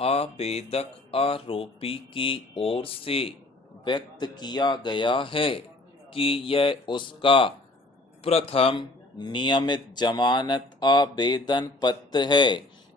आवेदक आरोपी की ओर से व्यक्त किया गया है कि यह उसका प्रथम नियमित जमानत आवेदन पत्र है।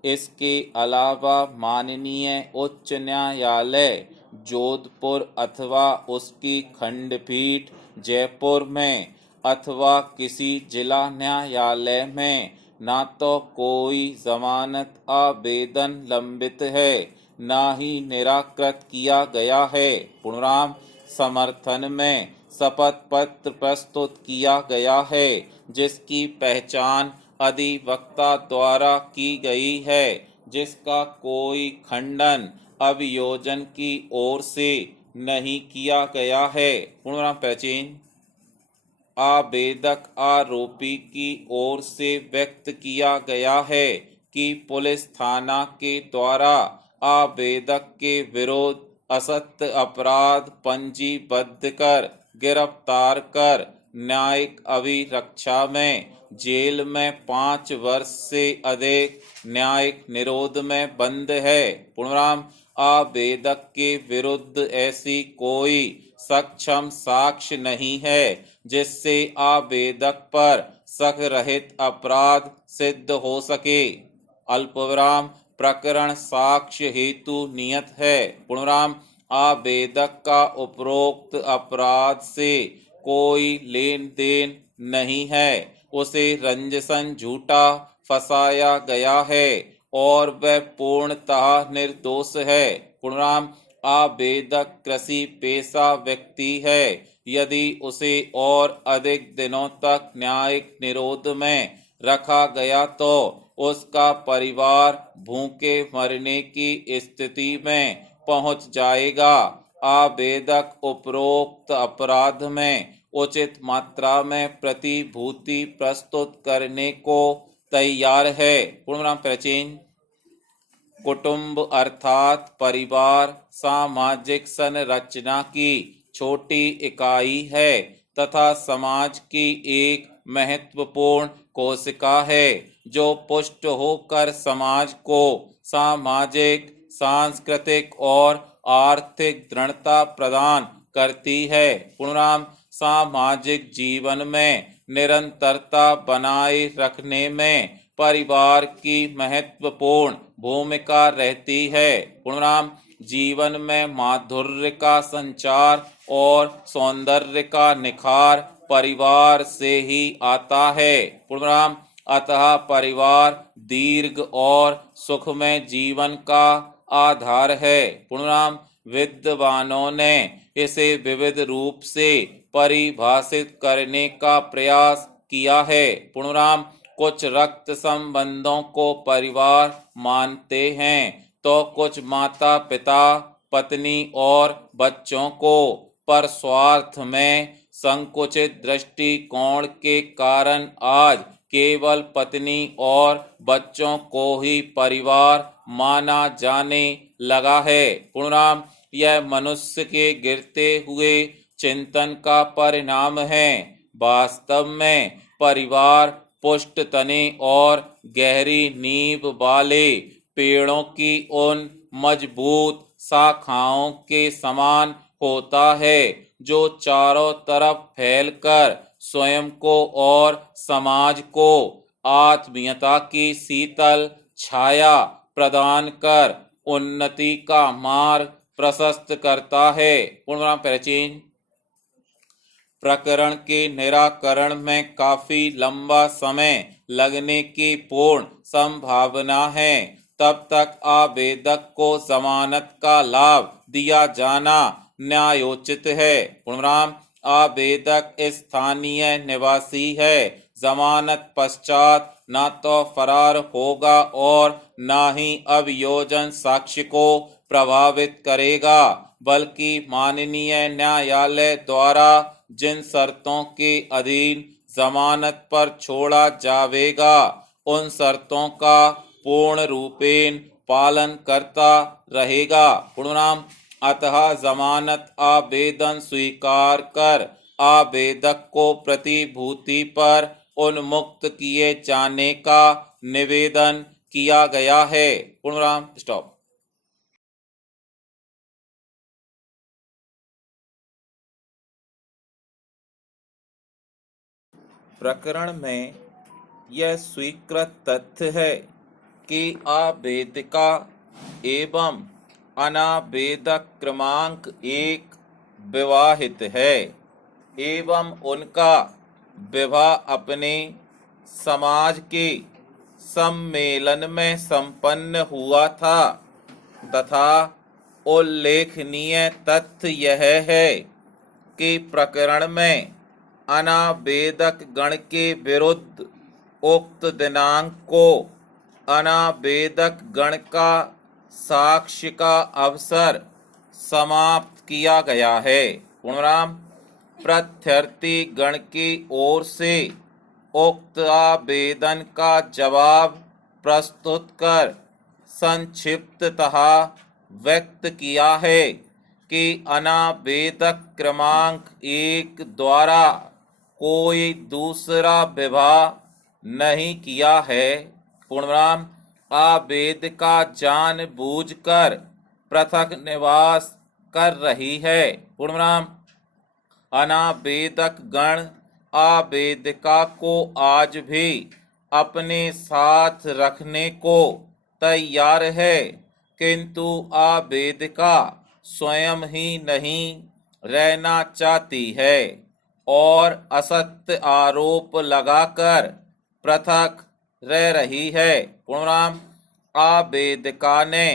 इसके अलावा माननीय उच्च न्यायालय जोधपुर अथवा उसकी खंडपीठ जयपुर में अथवा किसी जिला न्यायालय में न तो कोई जमानत आवेदन लंबित है, न ही निराकृत किया गया है। पूर्णराम समर्थन में शपथ पत्र प्रस्तुत किया गया है, जिसकी पहचान अधिवक्ता द्वारा की गई है, जिसका कोई खंडन अभियोजन की ओर से नहीं किया गया है। पूर्णराम पहचान आवेदक आरोपी की ओर से व्यक्त किया गया है कि पुलिस थाना के द्वारा आवेदक के विरुद्ध असत्य अपराध पंजीबद्ध कर गिरफ्तार कर न्यायिक अभिरक्षा में जेल में 5 वर्ष से अधिक न्यायिक निरोध में बंद है। पूर्णराम आवेदक के विरुद्ध ऐसी कोई सक्षम साक्ष्य नहीं है जिससे आवेदक पर शक रहित अपराध सिद्ध हो सके। अल्पविराम प्रकरण साक्ष्य हेतु नियत है। पूर्णराम आवेदक का उपरोक्त अपराध से कोई लेन देन नहीं है। उसे रंजसन झूठा फंसाया गया है और वह पूर्णतः निर्दोष है। पूर्णराम आवेदक कृषि पेशा व्यक्ति है। यदि उसे और अधिक दिनों तक न्यायिक निरोध में रखा गया तो उसका परिवार भूखे मरने की स्थिति में पहुंच जाएगा। आवेदक उपरोक्त अपराध में उचित मात्रा में प्रतिभूति प्रस्तुत करने को तैयार है। पूर्णराम प्राचीन कुटुंब अर्थात परिवार सामाजिक संरचना की छोटी इकाई है तथा समाज की एक महत्वपूर्ण कोशिका है, जो पुष्ट होकर समाज को सामाजिक, सांस्कृतिक और आर्थिक दृढ़ता प्रदान करती है। पूर्णराम सामाजिक जीवन में निरंतरता बनाए रखने में परिवार की महत्वपूर्ण भूमिका रहती है। पूर्णराम जीवन में माधुर्य का संचार और सौंदर्य का निखार परिवार से ही आता है। पूर्णराम अतः परिवार दीर्घ और सुखमय जीवन का आधार है। पूर्णराम विद्वानों ने इसे विविध रूप से परिभाषित करने का प्रयास किया है। पूर्णराम कुछ रक्त संबंधों को परिवार मानते हैं तो कुछ माता पिता, पत्नी और बच्चों को, पर स्वार्थ में संकुचित दृष्टिकोण के कारण आज केवल पत्नी और बच्चों को ही परिवार माना जाने लगा है। पूर्णराम यह मनुष्य के गिरते हुए चिंतन का परिणाम है। वास्तव में परिवार पुष्ट तने और गहरी नींव वाले पेड़ों की उन मजबूत शाखाओं के समान होता है जो चारों तरफ फैलकर स्वयं को और समाज को आत्मीयता की शीतल छाया प्रदान कर उन्नति का मार्ग प्रशस्त करता है। पूर्णराम प्राचीन प्रकरण के निराकरण में काफी लंबा समय लगने की पूर्ण संभावना है। तब तक आवेदक को जमानत का लाभ दिया जाना न्यायोचित है। पूर्णराम आवेदक स्थानीय निवासी है। जमानत पश्चात न तो फरार होगा और न ही अभियोजन साक्ष्य को प्रभावित करेगा, बल्कि माननीय न्यायालय द्वारा जिन शर्तों के अधीन जमानत पर छोड़ा जावेगा उन शर्तों का पूर्ण रूपेण पालन करता रहेगा। पूर्णनाम अतः जमानत आवेदन स्वीकार कर आवेदक को प्रतिभूति पर उन्मुक्त किए जाने का निवेदन किया गया है। पूर्णराम स्टॉप। प्रकरण में यह स्वीकृत तथ्य है कि आवेदिका एवं अनावेदक क्रमांक एक विवाहित है एवं उनका विवाह अपने समाज के सम्मेलन में संपन्न हुआ था तथा उल्लेखनीय तथ्य यह है कि प्रकरण में अनावेदक गण के विरुद्ध उक्त दिनांक को अनावेदक गण का साक्ष्य का अवसर समाप्त किया गया है। पूर्णराम, प्रत्यर्थी गण की ओर से उक्त आवेदन का जवाब प्रस्तुत कर संक्षिप्ततः व्यक्त किया है कि अनावेदक क्रमांक एक द्वारा कोई दूसरा विवाह नहीं किया है। पूर्णराम, आवेदिका जानबूझकर पृथक निवास कर रही है। पूर्णराम, अनावेदक गण आवेदिका को आज भी अपने साथ रखने को तैयार है, किंतु आवेदिका स्वयं ही नहीं रहना चाहती है और असत्य आरोप लगाकर पृथक रह रही है। पूर्णराम, आवेदिका ने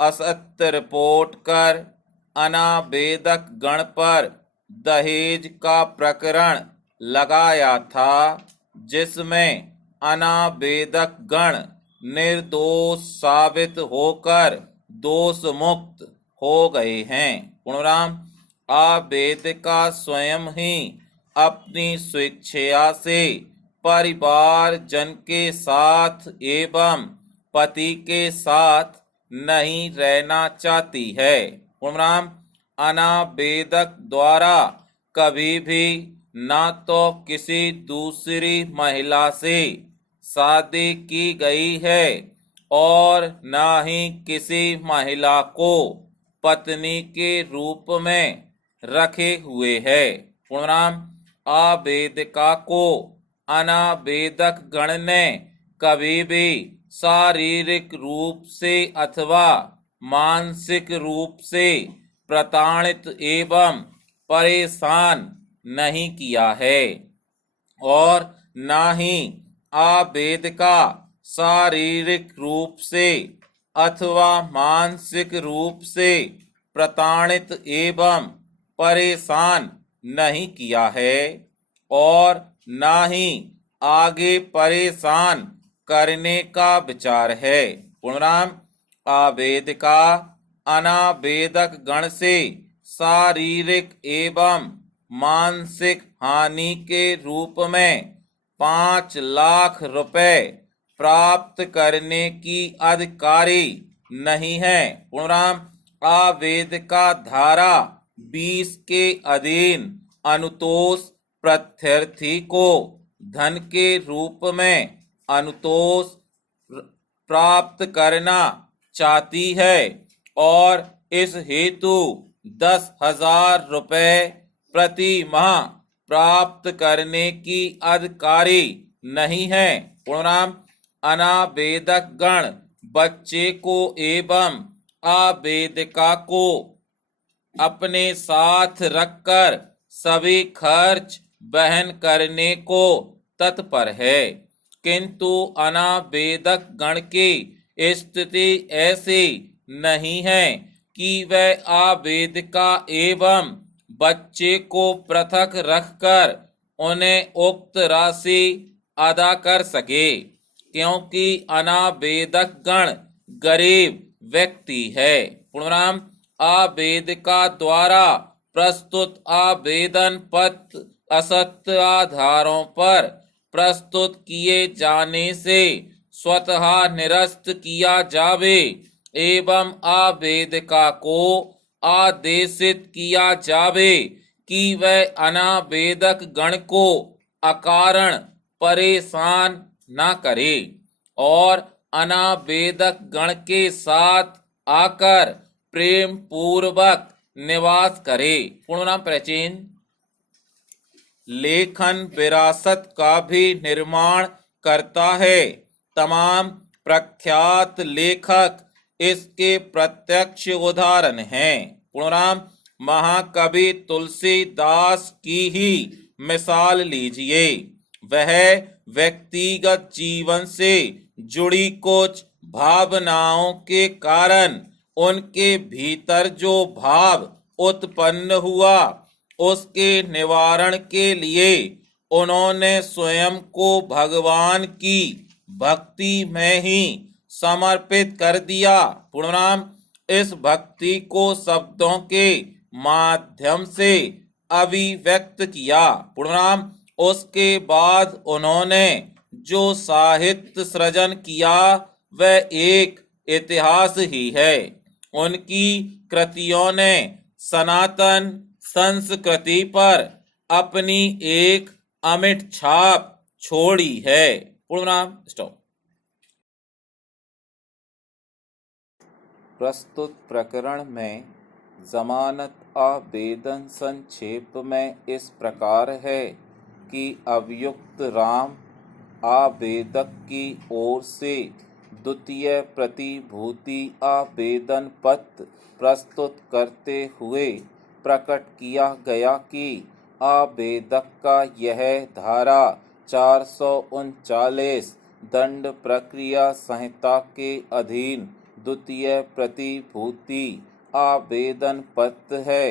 असत्य रिपोर्ट कर अनावेदक गण पर दहेज का प्रकरण लगाया था, जिसमें अनावेदक गण निर्दोष साबित होकर दोष मुक्त हो गए हैं। पूर्णराम, आवेदिका स्वयं ही अपनी स्वेच्छा से परिवार जन के साथ एवं पति के साथ नहीं रहना चाहती है। पूर्णराम, अनावेदक द्वारा कभी भी न तो किसी दूसरी महिला से शादी की गई है और न ही किसी महिला को पत्नी के रूप में रखे हुए है। पूर्णराम, आवेदिका को अनावेदक गण ने कभी भी शारीरिक रूप से अथवा मानसिक रूप से प्रताड़ित एवं परेशान नहीं किया है और न ही आवेदिका शारीरिक रूप से अथवा मानसिक रूप से प्रताड़ित एवं परेशान नहीं किया है और न ही आगे परेशान करने का विचार है। पूर्णराम, आवेदिका अनावेदक गण से शारीरिक एवं मानसिक हानि के रूप में 5 लाख रुपए प्राप्त करने की अधिकारी नहीं है। पूर्णराम, आवेदिका धारा 20 के अधीन अनुतोष प्रत्यर्थी को धन के रूप में अनुतोष प्राप्त करना चाहती है और इस हेतु 10,000 रुपए प्रति माह प्राप्त करने की अधिकारी नहीं है। पूर्णराम, अनावेदक गण बच्चे को एवं आवेदिका को अपने साथ रखकर सभी खर्च वहन करने को तत्पर है, किंतु अनावेदक गण की स्थिति ऐसी नहीं है कि वह आवेदिका एवं बच्चे को पृथक रखकर उन्हें उक्त राशि अदा कर सके, क्योंकि अनावेदक गण गरीब व्यक्ति है। पूर्णराम, आवेदिका द्वारा प्रस्तुत आवेदन पत्र असत्य आधारों पर प्रस्तुत किए जाने से स्वतः निरस्त किया जावे एवं आवेदिका को आदेशित किया जावे कि वह अनावेदक गण को अकारण परेशान न करे और अनावेदक गण के साथ आकर प्रेम पूर्वक निवास करे। पूर्णनाम प्राचीन। लेखन विरासत का भी निर्माण करता है। तमाम प्रख्यात लेखक इसके प्रत्यक्ष उदाहरण हैं। पूर्णराम, महाकवि तुलसीदास की ही मिसाल लीजिए। वह व्यक्तिगत जीवन से जुड़ी कुछ भावनाओं के कारण उनके भीतर जो भाव उत्पन्न हुआ, उसके निवारण के लिए उन्होंने स्वयं को भगवान की भक्ति में ही समर्पित कर दिया। पूर्णराम, इस भक्ति को शब्दों के माध्यम से अभिव्यक्त किया। पूर्णराम, उसके बाद उन्होंने जो साहित्य सृजन किया वह एक इतिहास ही है। उनकी कृतियों ने सनातन संस्कृति पर अपनी एक अमिट छाप छोड़ी है। पूर्णनाम स्टॉप। प्रस्तुत प्रकरण में जमानत आवेदन संक्षेप में इस प्रकार है कि अभियुक्त राम आवेदक की ओर से द्वितीय प्रतिभूति आवेदन पत्र प्रस्तुत करते हुए प्रकट किया गया कि आवेदक का यह धारा 439 दंड प्रक्रिया संहिता के अधीन द्वितीय प्रतिभूति आवेदन पत्र है।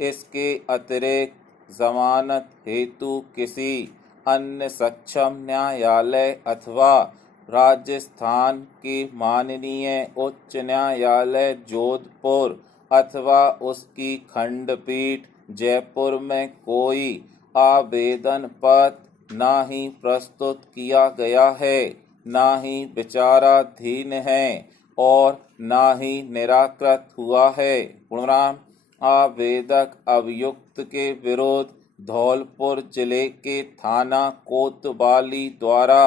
इसके अतिरिक्त जमानत हेतु किसी अन्य सक्षम न्यायालय अथवा राजस्थान के माननीय उच्च न्यायालय जोधपुर अथवा उसकी खंडपीठ जयपुर में कोई आवेदन पत्र ना ही प्रस्तुत किया गया है, ना ही विचाराधीन है और ना ही निराकृत हुआ है। पूर्णराम, आवेदक अभियुक्त के विरुद्ध धौलपुर जिले के थाना कोतवाली द्वारा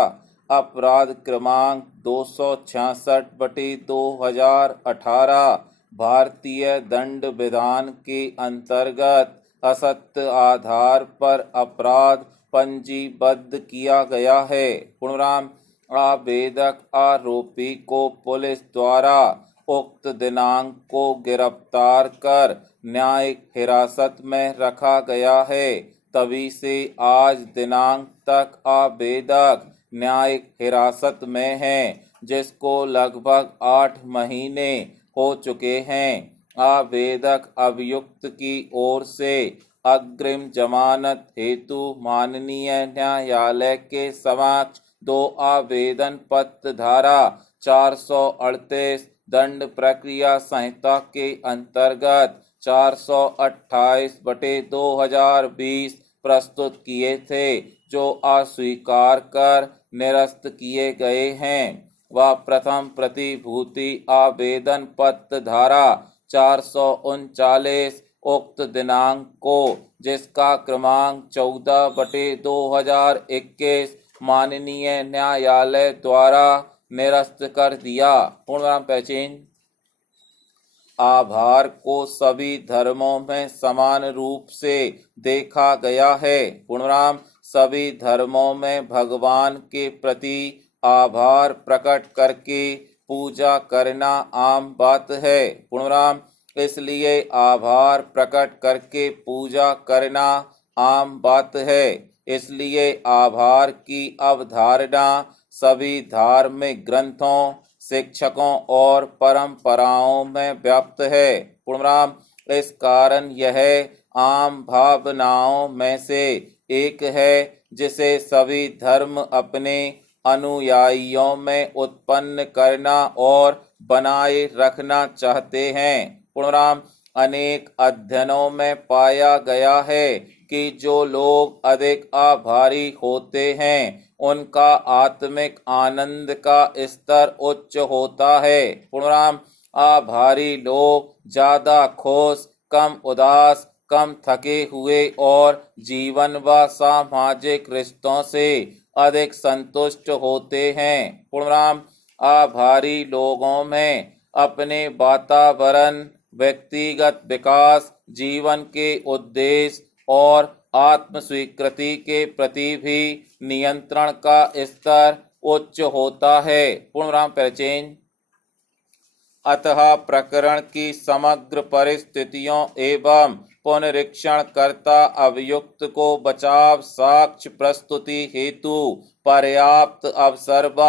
अपराध क्रमांक 266/2018 भारतीय दंड विधान के अंतर्गत असत्य आधार पर अपराध पंजीबद्ध किया गया है। पूर्णराम, आवेदक आरोपी को पुलिस द्वारा उक्त दिनांक को गिरफ्तार कर न्यायिक हिरासत में रखा गया है। तभी से आज दिनांक तक आवेदक न्यायिक हिरासत में है, जिसको लगभग 8 महीने हो चुके हैं। आवेदक अभियुक्त की ओर से अग्रिम जमानत हेतु माननीय न्यायालय के समक्ष 2 आवेदन पत्र धारा 438 दंड प्रक्रिया संहिता के अंतर्गत 428/2020 प्रस्तुत किए थे, जो अस्वीकार कर निरस्त किए गए हैं। वह प्रथम प्रतिभूति आवेदन पत्र धारा 439 उक्त दिनांक को, जिसका क्रमांक 14/2021 माननीय न्यायालय द्वारा निरस्त कर दिया। पूर्णनाम पहचान। आभार को सभी धर्मों में समान रूप से देखा गया है। पूर्णराम, सभी धर्मों में भगवान के प्रति आभार प्रकट करके पूजा करना आम बात है। पूर्णराम, इसलिए आभार प्रकट करके पूजा करना आम बात है। इसलिए आभार की अवधारणा सभी धार्मिक ग्रंथों, शिक्षकों और परंपराओं में व्याप्त है। पूर्णराम, इस कारण यह आम भावनाओं में से एक है जिसे सभी धर्म अपने अनुयायियों में उत्पन्न करना और बनाए रखना चाहते हैं। पूर्णराम, अनेक अध्ययनों में पाया गया है कि जो लोग अधिक आभारी होते हैं उनका आत्मिक आनंद का स्तर उच्च होता है। पूर्णराम, आभारी लोग ज्यादा खुश, कम उदास, कम थके हुए और जीवन व सामाजिक रिश्तों से अधिक संतुष्ट होते हैं। पूर्णराम, आभारी लोगों में अपने वातावरण, व्यक्तिगत विकास, जीवन के उद्देश्य और आत्म स्वीकृति के प्रति भी नियंत्रण का स्तर उच्च होता है। पूर्णविराम परिचय। अतः प्रकरण की समग्र परिस्थितियों एवं पुनरीक्षण करता अभियुक्त को बचाव साक्ष्य प्रस्तुति हेतु पर्याप्त अवसर व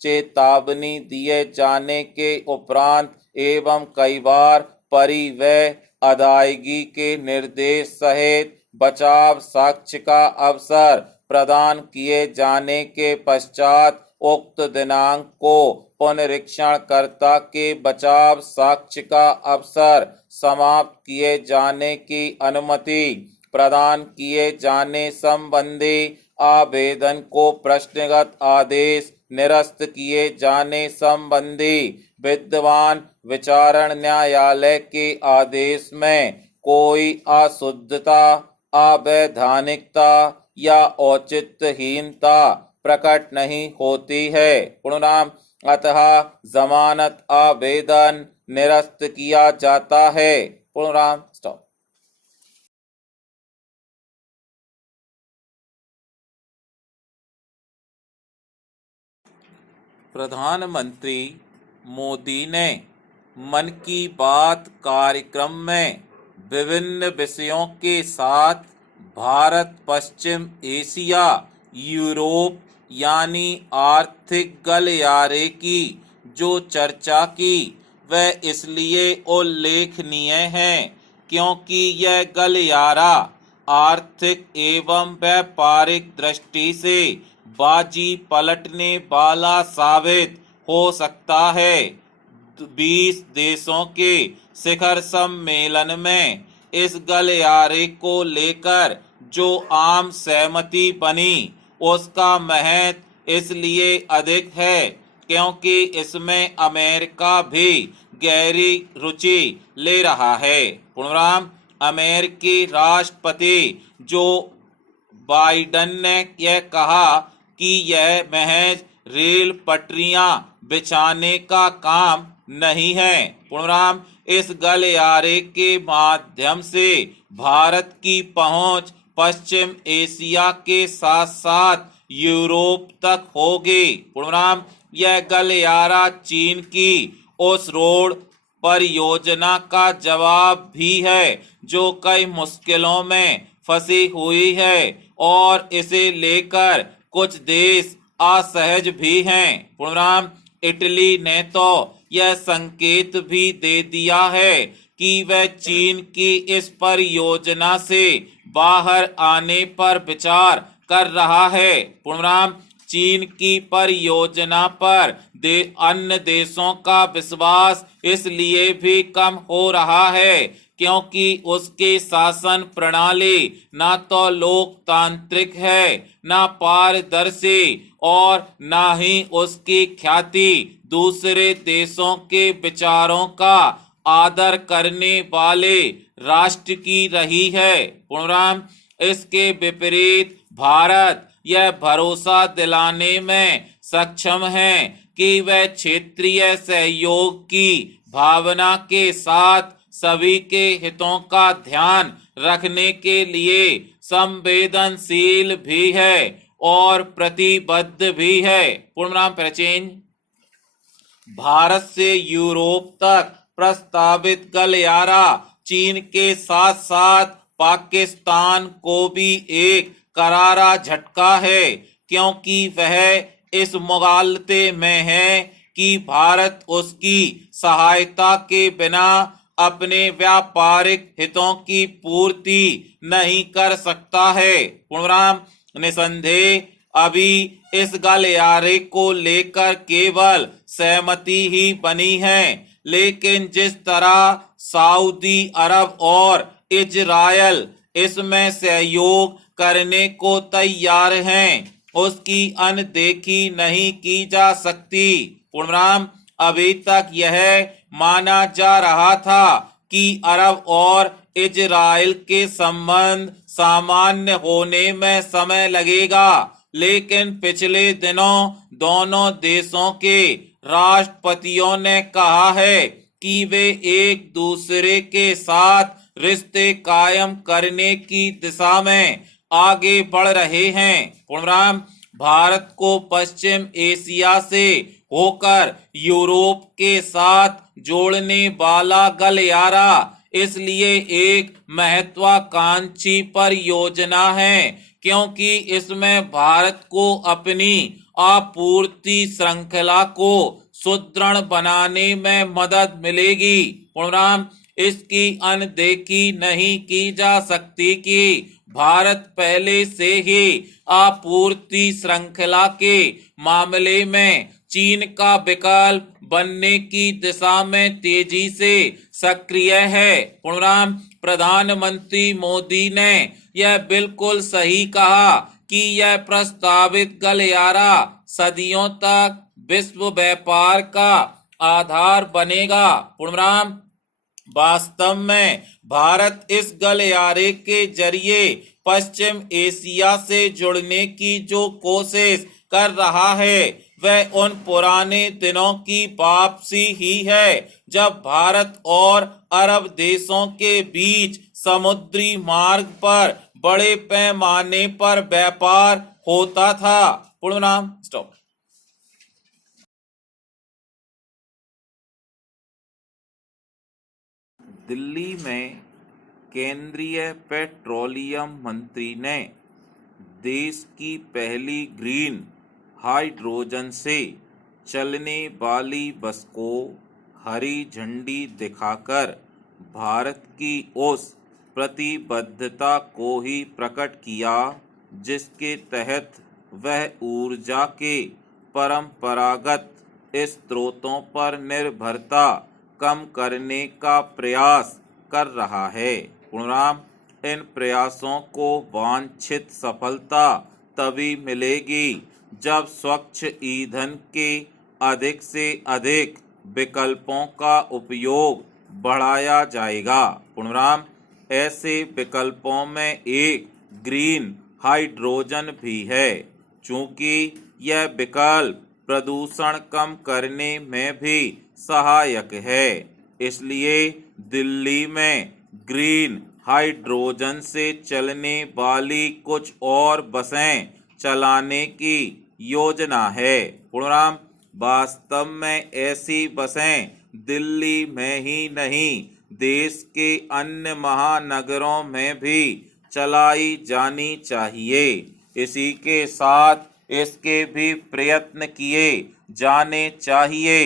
चेतावनी दिए जाने के उपरांत एवं कई बार परिव्यय अदायगी के निर्देश सहित बचाव साक्ष्य का अवसर प्रदान किए जाने के पश्चात उक्त दिनांक को पुनरीक्षणकर्ता के बचाव साक्ष्य का अवसर समाप्त किए जाने की अनुमति प्रदान किए जाने संबंधी आवेदन को प्रश्नगत आदेश निरस्त किए जाने संबंधी विद्यमान विचारण न्यायालय के आदेश में कोई अशुद्धता, अवैधानिकता या औचित्यहीनता प्रकट नहीं होती है। पूर्णनाम। अतः जमानत आवेदन निरस्त किया जाता है। पूर्णनाम। स्टॉप। प्रधानमंत्री मोदी ने मन की बात कार्यक्रम में विभिन्न विषयों के साथ भारत, पश्चिम एशिया, यूरोप यानी आर्थिक गलियारे की जो चर्चा की वह इसलिए उल्लेखनीय है क्योंकि यह गलियारा आर्थिक एवं व्यापारिक दृष्टि से बाजी पलटने वाला साबित हो सकता है। 20 देशों के शिखर सम्मेलन में इस गलियारे को लेकर जो आम सहमति बनी उसका महत्व इसलिए अधिक है क्योंकि इसमें अमेरिका भी गहरी रुचि ले रहा है। पूर्णविराम। अमेरिकी राष्ट्रपति जो बाइडेन ने यह कहा कि यह महज रेल पटरियां बिछाने का काम नहीं है। पूर्णविराम। इस गलियारे के माध्यम से भारत की पहुंच पश्चिम एशिया के साथ साथ यूरोप तक होगी। पूर्णविराम। यह गलियारा चीन की उस रोड परियोजना का जवाब भी है जो कई मुश्किलों में फंसी हुई है और इसे लेकर कुछ देश असहज भी हैं। पूर्णविराम। इटली ने तो यह संकेत भी दे दिया है कि वह चीन की इस परियोजना से बाहर आने पर विचार कर रहा है। पूर्णविराम। चीन की परियोजना पर अन्य देशों का विश्वास इसलिए भी कम हो रहा है क्योंकि उसके शासन प्रणाली न तो लोकतांत्रिक है, न पारदर्शी और न ही उसकी ख्याति दूसरे देशों के विचारों का आदर करने वाले राष्ट्र की रही है। पूर्णविराम। इसके विपरीत भारत यह भरोसा दिलाने में सक्षम है कि वह क्षेत्रीय सहयोग की भावना के साथ सभी के हितों का ध्यान रखने के लिए संवेदनशील भी है और प्रतिबद्ध भी है। पूर्णविराम परिचय। भारत से यूरोप तक प्रस्तावित गलियारा चीन के साथ साथ पाकिस्तान को भी एक करारा झटका है क्योंकि वह इस मुगालते में है कि भारत उसकी सहायता के बिना अपने व्यापारिक हितों की पूर्ति नहीं कर सकता है। पूर्णविराम। निसंदेह अभी इस गलियारे को लेकर केवल सहमति ही बनी है, लेकिन जिस तरह सऊदी अरब और इजरायल इसमें सहयोग करने को तैयार हैं, उसकी अनदेखी नहीं की जा सकती। पूर्णविराम। अभी तक यह माना जा रहा था कि अरब और इजराइल के संबंध सामान्य होने में समय लगेगा, लेकिन पिछले दिनों दोनों देशों के राष्ट्रपतियों ने कहा है कि वे एक दूसरे के साथ रिश्ते कायम करने की दिशा में आगे बढ़ रहे हैं। पूर्णराम, भारत को पश्चिम एशिया से होकर यूरोप के साथ जोड़ने वाला गलियारा इसलिए एक महत्वाकांक्षी परियोजना है क्योंकि इसमें भारत को अपनी आपूर्ति श्रृंखला को सुदृढ़ बनाने में मदद मिलेगी। पूर्णराम, इसकी अनदेखी नहीं की जा सकती कि भारत पहले से ही आपूर्ति श्रृंखला के मामले में चीन का विकल्प बनने की दिशा में तेजी से सक्रिय है। पूर्णराम, प्रधानमंत्री मोदी ने यह बिल्कुल सही कहा कि यह प्रस्तावित गलियारा सदियों तक विश्व व्यापार का आधार बनेगा। पूर्णराम, वास्तव में भारत इस गलियारे के जरिए पश्चिम एशिया से जुड़ने की जो कोशिश कर रहा है वह उन पुराने दिनों की वापसी ही है जब भारत और अरब देशों के बीच समुद्री मार्ग पर बड़े पैमाने पर व्यापार होता था। पूर्णनाम स्टॉप। दिल्ली में केंद्रीय पेट्रोलियम मंत्री ने देश की पहली ग्रीन हाइड्रोजन से चलने वाली बस को हरी झंडी दिखाकर भारत की उस प्रतिबद्धता को ही प्रकट किया जिसके तहत वह ऊर्जा के परंपरागत स्रोतों पर निर्भरता कम करने का प्रयास कर रहा है। पूर्णराम, इन प्रयासों को वांछित सफलता तभी मिलेगी जब स्वच्छ ईंधन के अधिक से अधिक विकल्पों का उपयोग बढ़ाया जाएगा। पूर्णराम, ऐसे विकल्पों में एक ग्रीन हाइड्रोजन भी है। चूंकि यह विकल्प प्रदूषण कम करने में भी सहायक है, इसलिए दिल्ली में ग्रीन हाइड्रोजन से चलने वाली कुछ और बसें चलाने की योजना है। पूर्णराम, वास्तव में ऐसी बसें दिल्ली में ही नहीं देश के अन्य महानगरों में भी चलाई जानी चाहिए। इसी के साथ इसके भी प्रयत्न किए जाने चाहिए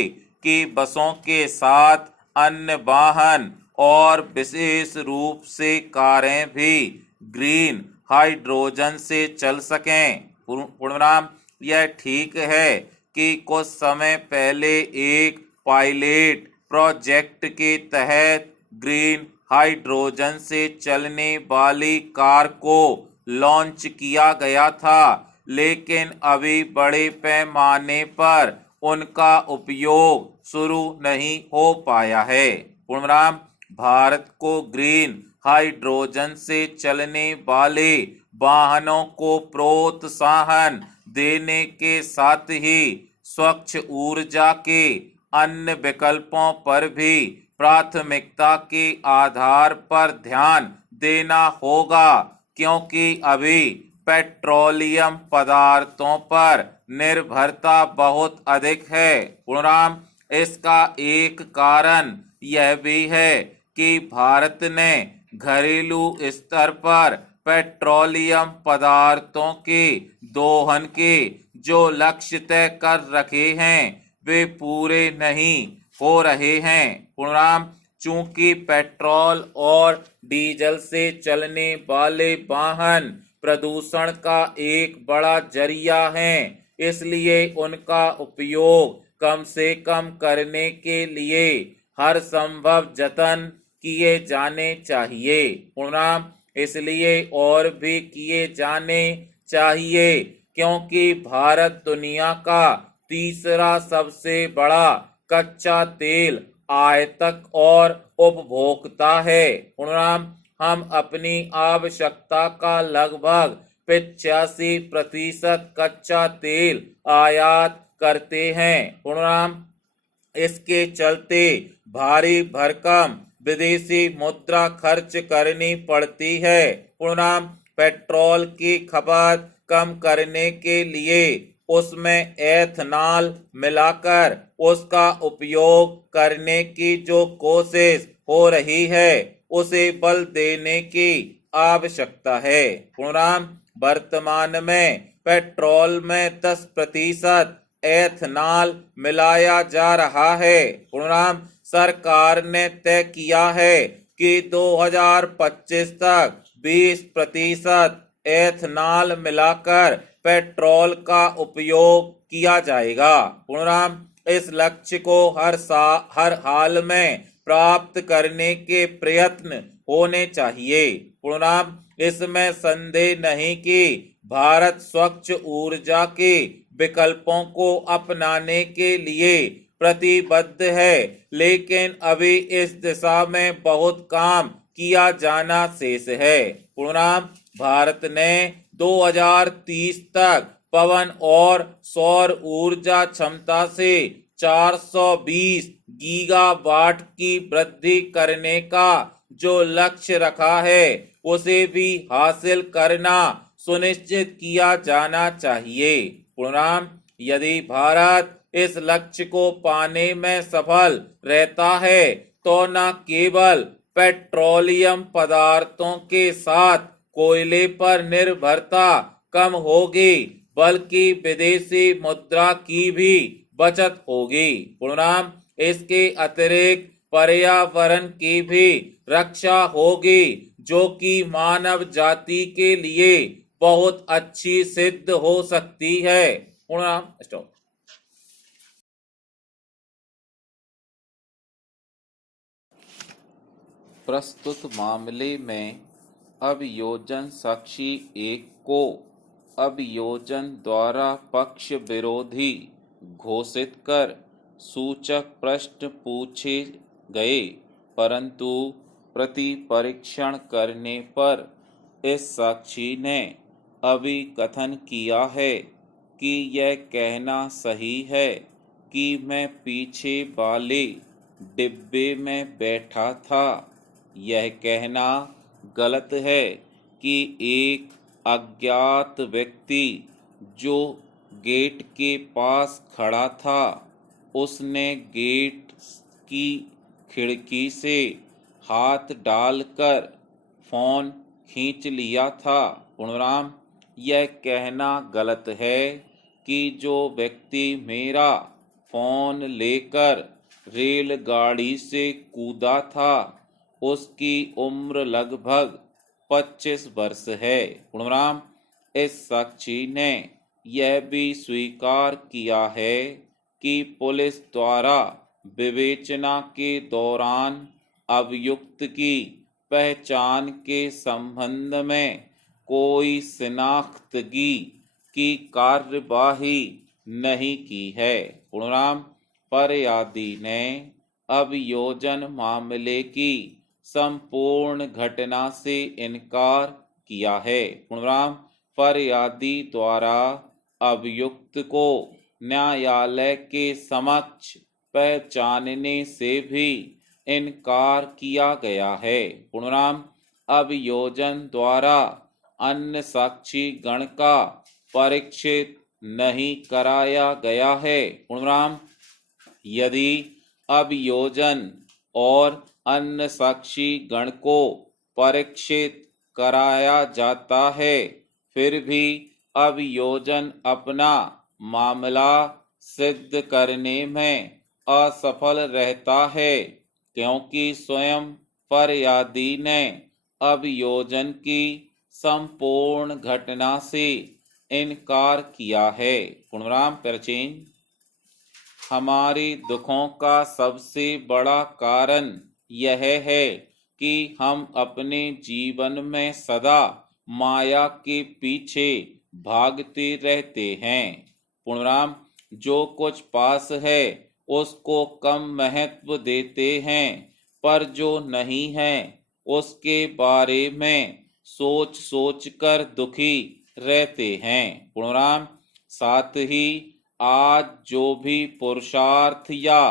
कि बसों के साथ अन्य वाहन और विशेष रूप से कारें भी ग्रीन हाइड्रोजन से चल सकें। पूर्णराम, यह ठीक है कि कुछ समय पहले एक पायलट प्रोजेक्ट के तहत ग्रीन हाइड्रोजन से चलने वाली कार को लॉन्च किया गया था, लेकिन अभी बड़े पैमाने पर उनका उपयोग शुरू नहीं हो पाया है। पूर्णराम, भारत को ग्रीन हाइड्रोजन से चलने वाले वाहनों को प्रोत्साहन देने के साथ ही स्वच्छ ऊर्जा के अन्य विकल्पों पर भी प्राथमिकता के आधार पर ध्यान देना होगा क्योंकि अभी पेट्रोलियम पदार्थों पर निर्भरता बहुत अधिक है। पूर्णराम, इसका एक कारण यह भी है कि भारत ने घरेलू स्तर पर पेट्रोलियम पदार्थों के दोहन के जो लक्ष्य तय कर रखे हैं वे पूरे नहीं हो रहे हैं। पूर्णराम, चूंकि पेट्रोल और डीजल से चलने वाले वाहन प्रदूषण का एक बड़ा जरिया हैं, इसलिए उनका उपयोग कम से कम करने के लिए हर संभव जतन किए जाने चाहिए। पूर्णराम, इसलिए और भी किए जाने चाहिए क्योंकि भारत दुनिया का तीसरा सबसे बड़ा कच्चा तेल आयातक और उपभोक्ता है। पूर्णराम, हम अपनी आवश्यकता का लगभग 85% कच्चा तेल आयात करते हैं। पूर्णराम, इसके चलते भारी भरकम विदेशी मुद्रा खर्च करनी पड़ती है। पूर्णाम पेट्रोल की खपत कम करने के लिए उसमें एथनॉल मिलाकर उसका उपयोग करने की जो कोशिश हो रही है उसे बल देने की आवश्यकता है। पूर्णाम वर्तमान में पेट्रोल में 10% एथनॉल मिलाया जा रहा है। पूर्णाम सरकार ने तय किया है कि 2025 तक 20% एथनॉल मिलाकर पेट्रोल का उपयोग किया जाएगा। पूर्णाम इस लक्ष्य को हर हाल में प्राप्त करने के प्रयत्न होने चाहिए। पूर्णाम इसमें संदेह नहीं कि भारत स्वच्छ ऊर्जा के विकल्पों को अपनाने के लिए प्रतिबद्ध है, लेकिन अभी इस दिशा में बहुत काम किया जाना शेष है। पूर्णाम भारत ने 2030 तक पवन और सौर ऊर्जा क्षमता से 420 गीगावाट की वृद्धि करने का जो लक्ष्य रखा है उसे भी हासिल करना सुनिश्चित किया जाना चाहिए। पूर्णाम यदि भारत इस लक्ष्य को पाने में सफल रहता है तो न केवल पेट्रोलियम पदार्थों के साथ कोयले पर निर्भरता कम होगी बल्कि विदेशी मुद्रा की भी बचत होगी। पूर्णाम इसके अतिरिक्त पर्यावरण की भी रक्षा होगी जो कि मानव जाति के लिए बहुत अच्छी सिद्ध हो सकती है। पूर्णाम स्टॉप। प्रस्तुत मामले में अभियोजन साक्षी 1 को अभियोजन द्वारा पक्ष विरोधी घोषित कर सूचक प्रश्न पूछे गए, परंतु प्रति परीक्षण करने पर इस साक्षी ने अभिकथन किया है कि यह कहना सही है कि मैं पीछे वाले डिब्बे में बैठा था। यह कहना गलत है कि एक अज्ञात व्यक्ति जो गेट के पास खड़ा था उसने गेट की खिड़की से हाथ डालकर फोन खींच लिया था। पूर्णाम यह कहना गलत है कि जो व्यक्ति मेरा फोन लेकर रेलगाड़ी से कूदा था उसकी उम्र लगभग 25 वर्ष है। पूर्णाम इस साक्षी ने यह भी स्वीकार किया है कि पुलिस द्वारा विवेचना के दौरान अभियुक्त की पहचान के संबंध में कोई शिनाख्तगी की कार्यवाही नहीं की है। पूर्णाम फरियादी ने अभियोजन मामले की संपूर्ण घटना से इनकार किया है। पूर्णाम फरियादी द्वारा अभियुक्त को न्यायालय के समक्ष पहचानने से भी इनकार किया गया है। पूर्णाम अभियोजन द्वारा अन्य साक्षी गण का परीक्षित नहीं कराया गया है। पूर्णाम यदि अभियोजन और अन्य साक्षी गण को परीक्षित कराया जाता है फिर भी अभियोजन अपना मामला सिद्ध करने में असफल रहता है क्योंकि स्वयं फरियादी ने अभियोजन की संपूर्ण घटना से इनकार किया है। पूर्णाम परचेन हमारे दुखों का सबसे बड़ा कारण यह है कि हम अपने जीवन में सदा माया के पीछे भागते रहते हैं। पूर्णाम जो कुछ पास है उसको कम महत्व देते हैं पर जो नहीं है उसके बारे में सोच सोच कर दुखी रहते हैं। पूर्णाम साथ ही आज जो भी पुरुषार्थ या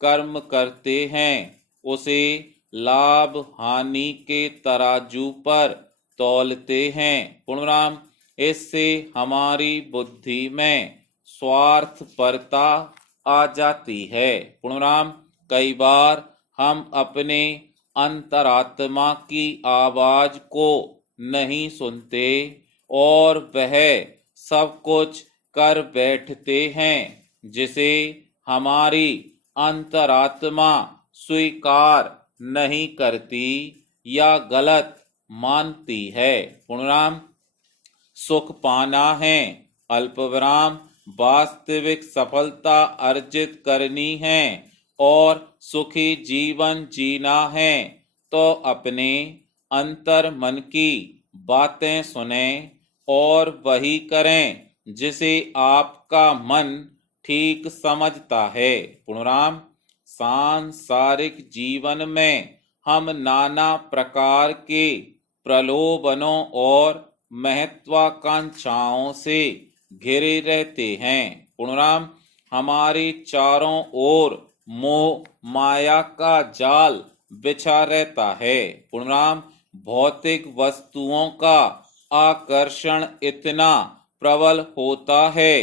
कर्म करते हैं उसे लाभ हानि के तराजू पर तौलते हैं। पूर्णविराम। इससे हमारी बुद्धि में स्वार्थपरता आ जाती है। पूर्णविराम। कई बार हम अपने अंतरात्मा की आवाज को नहीं सुनते और वह सब कुछ कर बैठते हैं जिसे हमारी अंतरात्मा स्वीकार नहीं करती या गलत मानती है। पूर्णविराम। सुख पाना है, अल्पविराम वास्तविक सफलता अर्जित करनी है और सुखी जीवन जीना है तो अपने अंतर मन की बातें सुने और वही करें जिसे आपका मन ठीक समझता है। पूर्णविराम। सांसारिक जीवन में हम नाना प्रकार के प्रलोभनों और महत्वाकांक्षाओं से घिरे रहते हैं। पूर्णविराम। हमारे चारों ओर मोह माया का जाल बिछा रहता है। पूर्णविराम। भौतिक वस्तुओं का आकर्षण इतना प्रबल होता है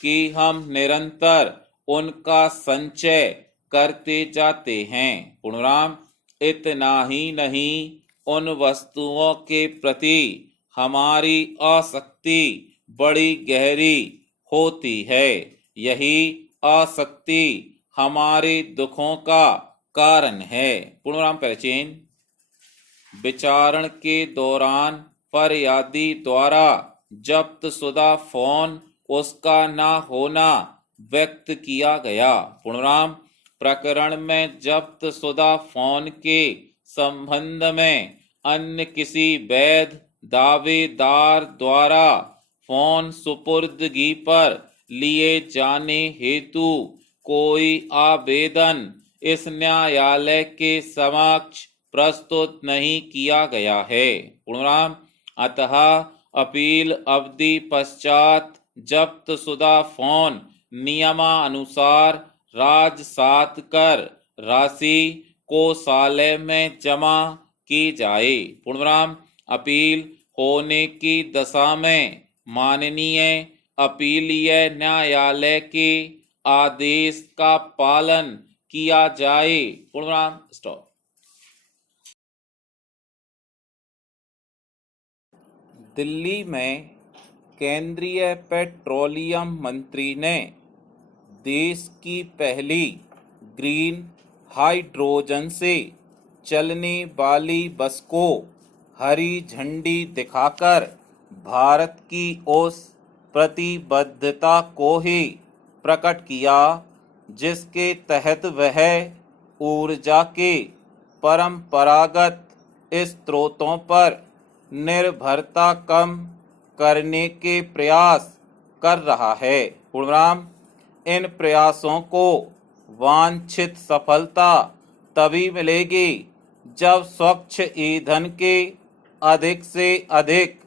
कि हम निरंतर उनका संचय करते जाते हैं। पूर्णविराम। इतना ही नहीं, उन वस्तुओं के प्रति हमारी आसक्ति बड़ी गहरी होती है। यही आसक्ति हमारे दुखों का कारण है। पूर्णविराम। परिचय। विचारण के दौरान फरियादी द्वारा जब्त शुदा फोन उसका ना होना व्यक्त किया गया। पूर्णविराम। प्रकरण में जब्त शुदा फोन के संबंध में अन्य किसी वैध दावेदार द्वारा फोन सुपुर्दगी पर लिए जाने हेतु कोई आवेदन इस न्यायालय के समक्ष प्रस्तुत नहीं किया गया है। पूर्णविराम। अतः अपील अवधि पश्चात जब्त शुदा फोन नियमानुसार राजसात कर राशि कोषालय में जमा की जाए। पूर्णविराम। अपील होने की दशा में माननीय अपीलीय न्यायालय के आदेश का पालन किया जाए। पूर्णविराम। स्टॉप। दिल्ली में केंद्रीय पेट्रोलियम मंत्री ने देश की पहली ग्रीन हाइड्रोजन से चलने वाली बस को हरी झंडी दिखाकर भारत की उस प्रतिबद्धता को ही प्रकट किया जिसके तहत वह ऊर्जा के परंपरागत स्रोतों पर निर्भरता कम करने के प्रयास कर रहा है। पूर्णविराम। इन प्रयासों को वांछित सफलता तभी मिलेगी जब स्वच्छ ईंधन के अधिक से अधिक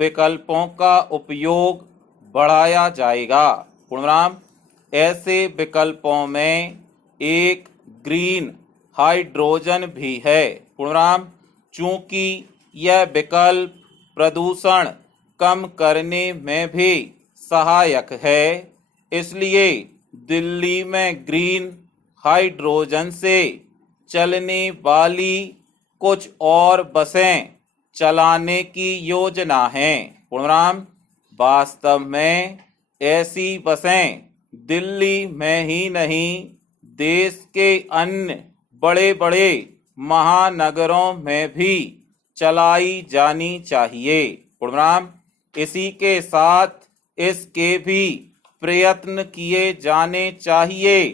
विकल्पों का उपयोग बढ़ाया जाएगा। पूर्णविराम। ऐसे विकल्पों में एक ग्रीन हाइड्रोजन भी है। पूर्णविराम। चूंकि यह विकल्प प्रदूषण कम करने में भी सहायक है, इसलिए दिल्ली में ग्रीन हाइड्रोजन से चलने वाली कुछ और बसें चलाने की योजना है। पूर्णविराम। वास्तव में ऐसी बसें दिल्ली में ही नहीं, देश के अन्य बड़े बड़े महानगरों में भी चलाई जानी चाहिए। पूर्णविराम। इसी के साथ इसके भी प्रयत्न किए जाने चाहिए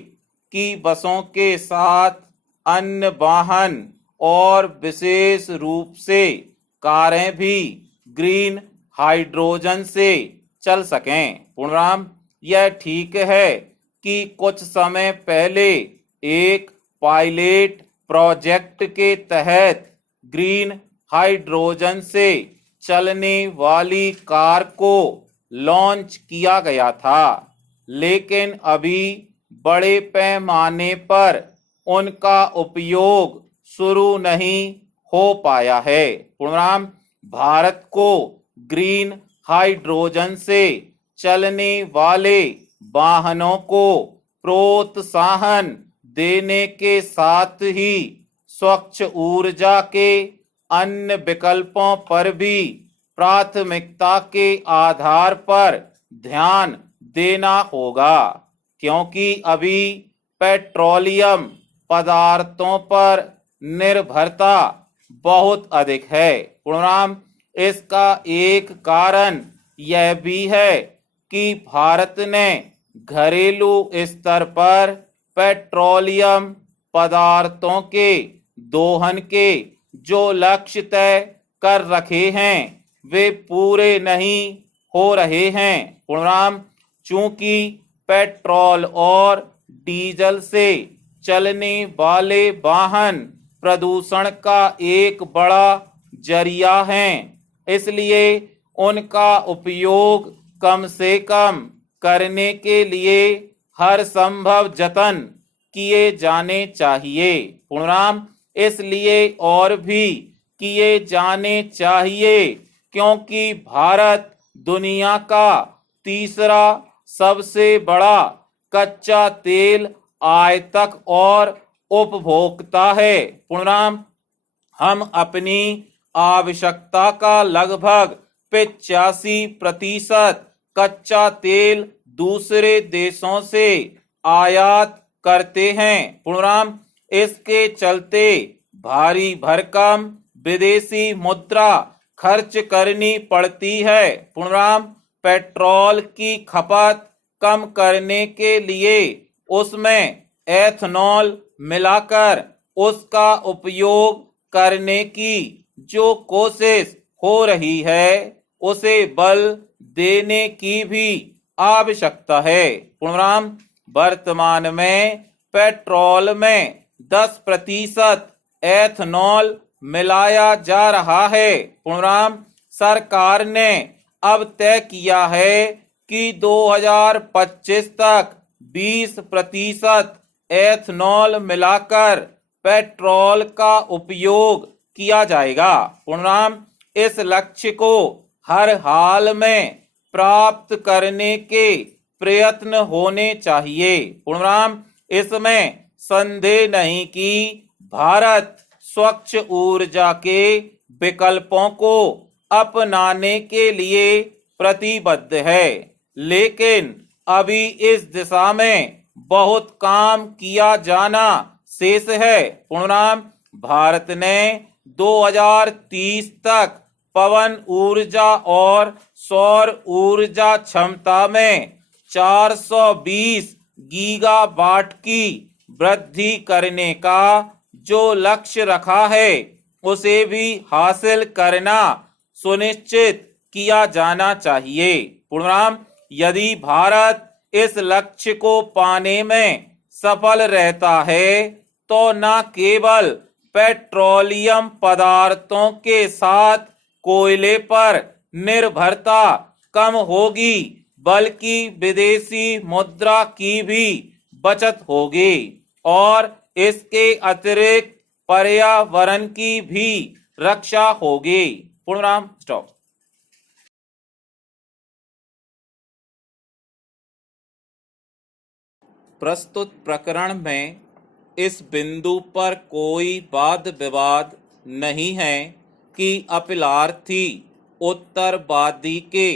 कि बसों के साथ अन्य वाहन और विशेष रूप से कारें भी ग्रीन हाइड्रोजन से चल सकें। पूर्णविराम। यह ठीक है कि कुछ समय पहले एक पायलट प्रोजेक्ट के तहत ग्रीन हाइड्रोजन से चलने वाली कार को लॉन्च किया गया था, लेकिन अभी बड़े पैमाने पर उनका उपयोग शुरू नहीं हो पाया है। पूर्णविराम, भारत को ग्रीन हाइड्रोजन से चलने वाले वाहनों को प्रोत्साहन देने के साथ ही स्वच्छ ऊर्जा के अन्य विकल्पों पर भी प्राथमिकता के आधार पर ध्यान देना होगा, क्योंकि अभी पेट्रोलियम पदार्थों पर निर्भरता बहुत अधिक है। पूर्णविराम, इसका एक कारण यह भी है कि भारत ने घरेलू स्तर पर पेट्रोलियम पदार्थों के दोहन के जो लक्ष्य तय कर रखे हैं वे पूरे नहीं हो रहे हैं। पूर्णविराम, चूंकि पेट्रोल और डीजल से चलने वाले वाहन प्रदूषण का एक बड़ा जरिया हैं, इसलिए उनका उपयोग कम से कम करने के लिए हर संभव जतन किए जाने चाहिए। पूर्णविराम, इसलिए और भी किए जाने चाहिए क्योंकि भारत दुनिया का तीसरा सबसे बड़ा कच्चा तेल आयातक और उपभोक्ता है। पूर्णविराम, हम अपनी आवश्यकता का लगभग 85% कच्चा तेल दूसरे देशों से आयात करते हैं। पूर्णविराम, इसके चलते भारी भरकम विदेशी मुद्रा खर्च करनी पड़ती है। पूर्णविराम, पेट्रोल की खपत कम करने के लिए उसमें एथनॉल मिलाकर उसका उपयोग करने की जो कोशिश हो रही है उसे बल देने की भी आवश्यकता है। पूर्णविराम, वर्तमान में पेट्रोल में 10% एथनॉल मिलाया जा रहा है। पूर्णविराम, सरकार ने अब तय किया है कि 2025 तक 20% एथनॉल मिलाकर पेट्रोल का उपयोग किया जाएगा। पूर्णविराम, इस लक्ष्य को हर हाल में प्राप्त करने के प्रयत्न होने चाहिए। पूर्णविराम, इसमें संदेह नहीं कि भारत स्वच्छ ऊर्जा के विकल्पों को अपनाने के लिए प्रतिबद्ध है, लेकिन अभी इस दिशा में बहुत काम किया जाना शेष है। पूर्णविराम, भारत ने 2030 तक पवन ऊर्जा और सौर ऊर्जा क्षमता में 420 गीगावाट की वृद्धि करने का जो लक्ष्य रखा है उसे भी हासिल करना सुनिश्चित किया जाना चाहिए। पूर्णविराम, यदि भारत इस लक्ष्य को पाने में सफल रहता है तो न केवल पेट्रोलियम पदार्थों के साथ कोयले पर निर्भरता कम होगी बल्कि विदेशी मुद्रा की भी बचत होगी और इसके अतिरिक्त पर्यावरण की भी रक्षा होगी। पूर्णविराम, स्टॉप। प्रस्तुत प्रकरण में इस बिंदु पर कोई वाद विवाद नहीं है कि अपीलार्थी उत्तरवादी के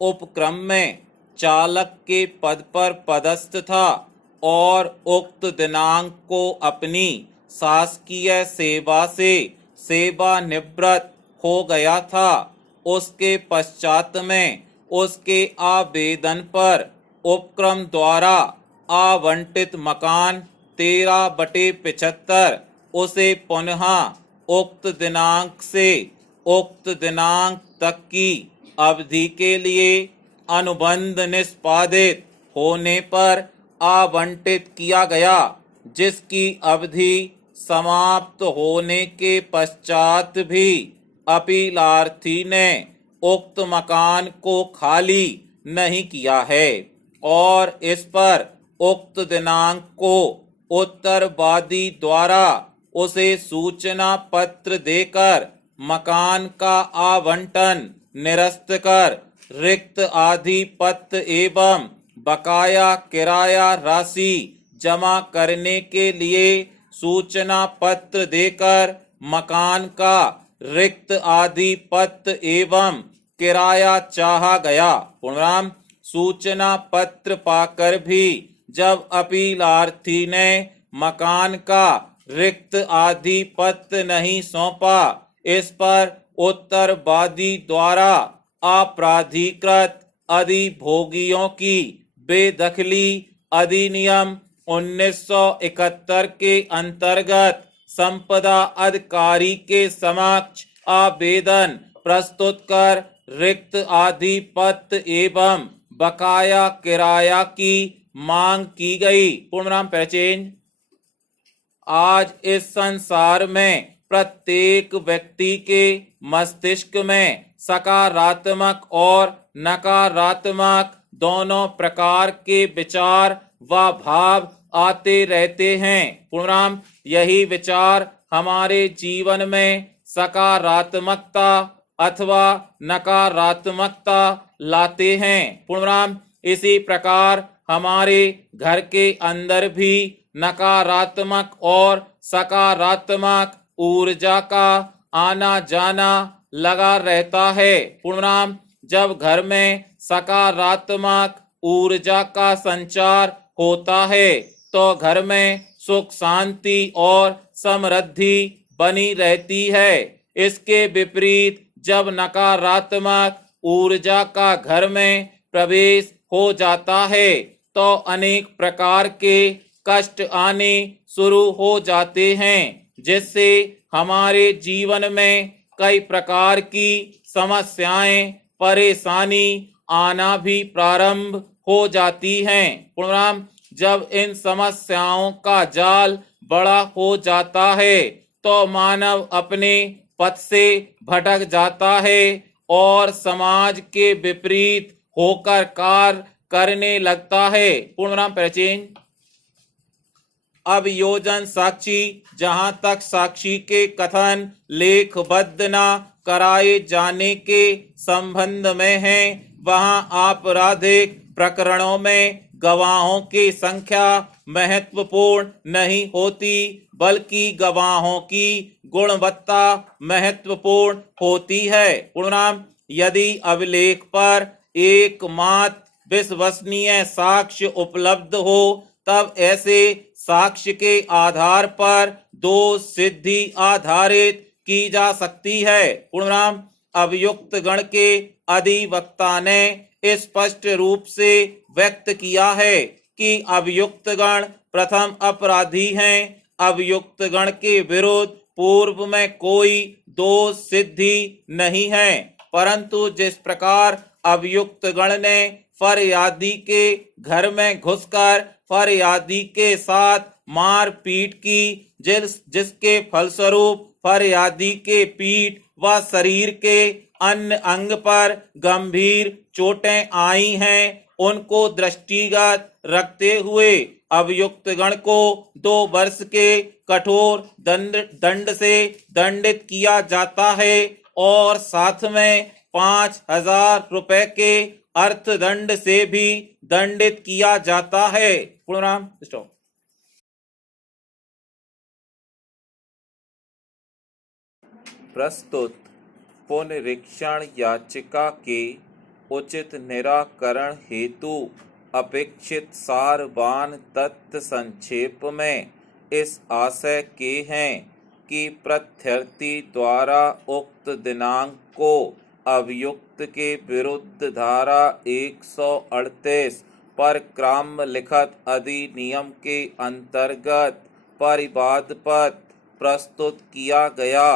उपक्रम में चालक के पद पर पदस्थ था और उक्त दिनांक को अपनी शासकीय सेवा से सेवानिवृत्त हो गया था। उसके पश्चात में उसके आवेदन पर उपक्रम द्वारा आवंटित मकान 13/75 उसे पुनः उक्त दिनांक से उक्त दिनांक तक की अवधि के लिए अनुबंध निष्पादित होने पर आवंटित किया गया, जिसकी अवधि समाप्त होने के पश्चात भी अपीलार्थी ने उक्त मकान को खाली नहीं किया है और इस पर उक्त दिनांक को उत्तरवादी द्वारा उसे सूचना पत्र देकर मकान का आवंटन निरस्त कर रिक्त आधिपत्य एवं बकाया किराया राशि जमा करने के लिए सूचना पत्र देकर मकान का रिक्त आधिपत्य एवं किराया चाहा गया। पूर्णविराम। सूचना पत्र पाकर भी जब अपीलार्थी ने मकान का रिक्त आधिपत्य नहीं सौंपा, इस पर उत्तरवादी द्वारा अपराधीकृत अधिभोगियों की बेदखली अधिनियम 1971 के अंतर्गत संपदा अधिकारी के समक्ष आवेदन प्रस्तुत कर रिक्त आधिपत्य एवं बकाया किराया की मांग की गई। पूर्णविराम पहचेन। आज इस संसार में प्रत्येक व्यक्ति के मस्तिष्क में सकारात्मक और नकारात्मक दोनों प्रकार के विचार व भाव आते रहते हैं। पूर्णविराम। यही विचार हमारे जीवन में सकारात्मकता अथवा नकारात्मकता लाते हैं। पूर्णविराम। इसी प्रकार हमारे घर के अंदर भी नकारात्मक और सकारात्मक ऊर्जा का आना जाना लगा रहता है। पूर्णविराम। जब घर में सकारात्मक ऊर्जा का संचार होता है तो घर में सुख शांति और समृद्धि बनी रहती है। इसके विपरीत जब नकारात्मक ऊर्जा का घर में प्रवेश हो जाता है तो अनेक प्रकार के कष्ट आने शुरू हो जाते हैं, जिससे हमारे जीवन में कई प्रकार की समस्याएं परेशानी आना भी प्रारंभ हो जाती हैं। पूर्णविराम। जब इन समस्याओं का जाल बड़ा हो जाता है तो मानव अपने पथ से भटक जाता है और समाज के विपरीत होकर कार्य करने लगता है। पूर्णविराम पहचेन। अभियोजन साक्षी जहां तक साक्षी के कथन लेखबद्ध न कराए जाने के संबंध में है, वहां आपराधिक प्रकरणों में गवाहों की संख्या महत्वपूर्ण नहीं होती, बल्कि गवाहों की गुणवत्ता महत्वपूर्ण होती है। पूर्णविराम। यदि अभिलेख पर एकमात्र विश्वसनीय साक्ष्य उपलब्ध हो तब ऐसे साक्ष्य के आधार पर दोष सिद्धि आधारित की जा सकती है। पूर्णविराम। अभियुक्त गण के अधिवक्ता ने स्पष्ट रूप से व्यक्त किया है कि अभियुक्त गण प्रथम अपराधी हैं। अभियुक्त गण के विरुद्ध पूर्व में कोई दोष सिद्धि नहीं है, परंतु जिस प्रकार अभियुक्त गण ने फरियादी के घर में घुसकर फरियादी के साथ मारपीट की, जिसके फलस्वरूप फरियादी के पीठ व शरीर के अन्य अंग पर गंभीर चोटें आई हैं, उनको दृष्टिगत रखते हुए अभियुक्त गण को 2 वर्ष के कठोर दंड से दंडित किया जाता है और साथ में 5,000 रुपए के अर्थदंड से भी दंडित किया जाता है। पूर्णविराम। स्टॉप। प्रस्तुत पुनरीक्षण याचिका के उचित निराकरण हेतु अपेक्षित सारवान तथ्य संक्षेप में इस आशय के हैं कि प्रत्यर्थी द्वारा उक्त दिनांक को अभियुक्त के विरुद्ध धारा 138 पर क्रम लिखित अधिनियम के अंतर्गत परिवाद पत्र प्रस्तुत किया गया,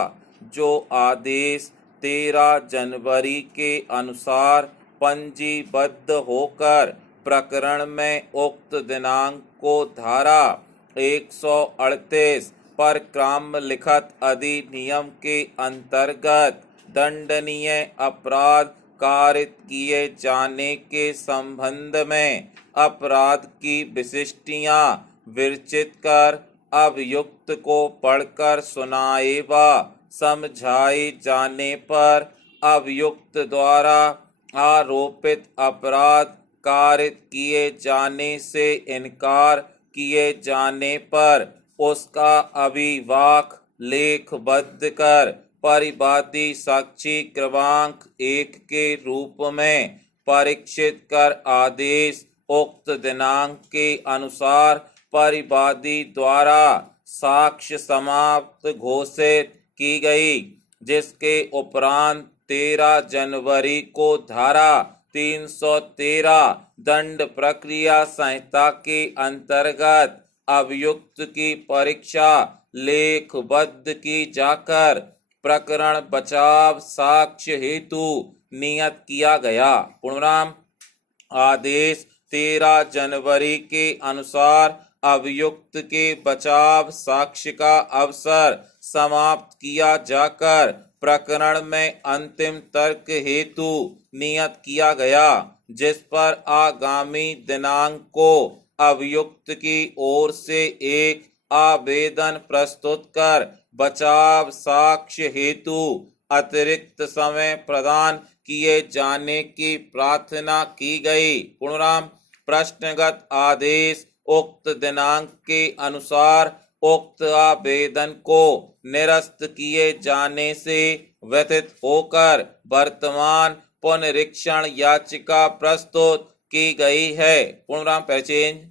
जो आदेश 13 जनवरी के अनुसार पंजीबद्ध होकर प्रकरण में उक्त दिनांक को धारा 138 पर क्रम लिखित अधिनियम के अंतर्गत दंडनीय अपराध कारित किए जाने के संबंध में अपराध की विशिष्टियां विरचित कर अभियुक्त को पढ़कर सुनाए व समझाए जाने पर अभियुक्त द्वारा आरोपित अपराध कारित किए जाने से इनकार किए जाने पर उसका अभिवाक लेखबद्ध कर परिवादी साक्षी क्रमांक 1 के रूप में परीक्षित कर आदेश उक्त दिनांक के अनुसार परिवादी द्वारा साक्ष्य समाप्त घोषित की गई, जिसके उपरांत 13 जनवरी को धारा 313 दंड प्रक्रिया संहिता के अंतर्गत अभियुक्त की परीक्षा लेखबद्ध की जाकर प्रकरण बचाव साक्ष्य हेतु नियत किया गया। पूर्णनाम आदेश 13 जनवरी के अनुसार अभियुक्त के बचाव साक्ष्य का अवसर समाप्त किया जाकर प्रकरण में अंतिम तर्क हेतु नियत किया गया, जिस पर आगामी दिनांक को अभियुक्त की ओर से एक आवेदन प्रस्तुत कर बचाव साक्ष्य हेतु अतिरिक्त समय प्रदान किए जाने की प्रार्थना की गई। पूर्णनाम प्रश्नगत आदेश उक्त दिनांक के अनुसार उक्त आवेदन को निरस्त किए जाने से व्यतीत होकर वर्तमान पुनरीक्षण याचिका प्रस्तुत की गई है। पूर्णनाम पहचान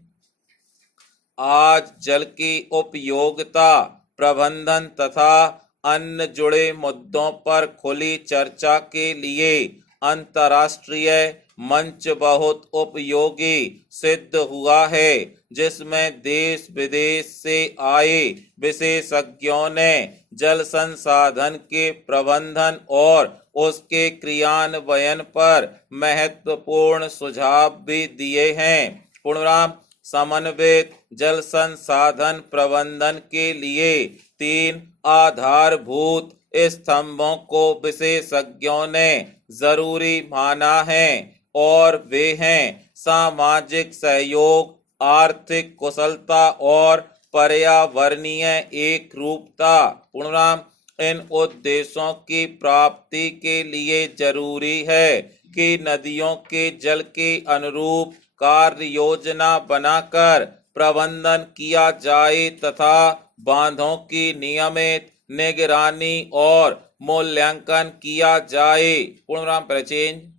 आज जल की उपयोगिता प्रबंधन तथा अन्य जुड़े मुद्दों पर खुली चर्चा के लिए अंतर्राष्ट्रीय मंच बहुत उपयोगी सिद्ध हुआ है, जिसमें देश विदेश से आए विशेषज्ञों ने जल संसाधन के प्रबंधन और उसके क्रियान्वयन पर महत्वपूर्ण सुझाव भी दिए हैं। पूर्णनाम समन्वित जल संसाधन प्रबंधन के लिए 3 आधारभूत स्तंभों को विशेषज्ञों ने जरूरी माना है, और वे हैं सामाजिक सहयोग, आर्थिक कुशलता और पर्यावरणीय एकरूपता। पूर्णनाम इन उद्देश्यों की प्राप्ति के लिए जरूरी है कि नदियों के जल के अनुरूप कार्य योजना बनाकर प्रबंधन किया जाए तथा बांधों की नियमित निगरानी और मूल्यांकन किया जाए। पूर्णनाम पहचान